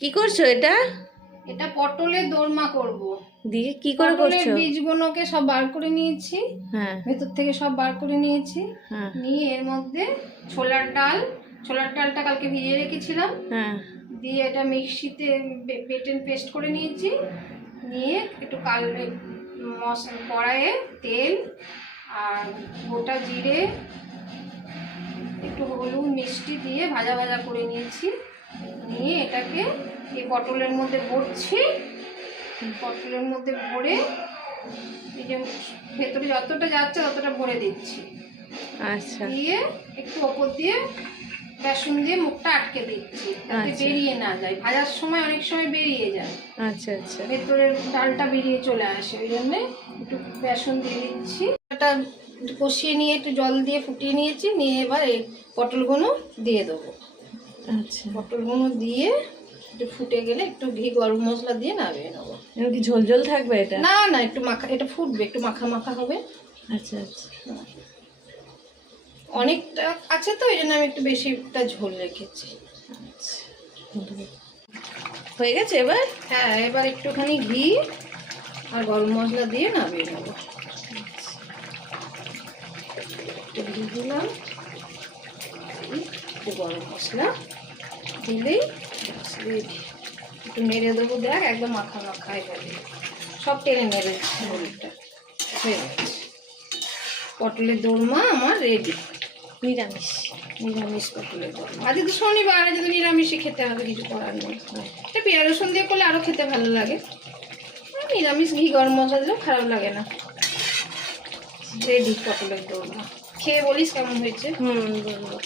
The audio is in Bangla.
কি করছো এটা? এটা পটলের দোরমা করব। দিয়ে কি করে করছো? পটলের বীজগুলোকে সব বার করে নিয়েছি, হ্যাঁ ভেতর থেকে সব বার করে নিয়েছি। হ্যাঁ নিয়ে এর মধ্যে ছোলার ডালটা কালকে ভিজিয়ে রেখেছিলাম, হ্যাঁ দিয়ে এটা মিক্সিতে বেটে পেস্ট করে নিয়েছি। নিয়ে একটু কড়াইয়ে তেল আর গোটা জিরে, একটু হলুদ, মিষ্টি দিয়ে ভাজা ভাজা করে নিয়েছি। নিয়ে এটাকে এই পটলের মধ্যে ভরছি। পটলের মধ্যে ভরে এই যে ভেতরে যতটা যাচ্ছে ততটা ভরে দিচ্ছি। আচ্ছা দিয়ে একটু ওপর দিয়ে বেসন দিয়ে মুখটা আটকে দিচ্ছি, যাতে আচ্ছা। বেরিয়ে না যায়। ভাজার সময় অনেক সময় বেরিয়ে যায়, আচ্ছা আচ্ছা ভেতরের ডালটা বেরিয়ে চলে আসে, ওই জন্য একটু বেসন দিয়ে দিচ্ছি। এটা কষিয়ে নিয়ে একটু জল দিয়ে ফুটিয়ে নিয়েছি। নিয়ে এবার এই পটলগুলো দিয়ে দেবো। আচ্ছা, পটলগুলো দিয়ে একটু ফুটে গেলে একটু ঘি গরম মশলা দিয়ে নামিয়ে নেবো। এবার কি ঝোল ঝোল থাকবে এটা? না না, একটু মাখা, এটা ফুটবে, একটু মাখা মাখা হবে। আচ্ছা আচ্ছা অনেকটা আছে তো, এই জন্য আমি একটু বেশিটা ঝোল রেখেছি। আচ্ছা, হয়ে গেছে এবার? হ্যাঁ, এবার একটুখানি ঘি আর গরম মশলা দিয়ে নামিয়ে নেবো। একটু ঘি দিলাম, একটু গরম মশলা দিলেই রেডি। একটু নেড়ে দেবো, দেখ একদম মাখা মাখা যাবে, সব টেনে নেড়ে ঝোলটা হয়ে গেছে। পটলের দোরমা আমার রেডি। নিরামিষ পটলের দোরমা। আজকে তো শনিবার, আজকে তো নিরামিষই খেতে হবে, কিছু করার নেই। এটা পেঁয়াজ রসুন দিয়ে করলে আরও খেতে ভালো লাগে। নিরামিষ ঘি গরম মশলা দিলেও খারাপ লাগে না। রেডি পটলের দোরমা। খেয়ে বলিস কেমন হয়েছে। বলবো।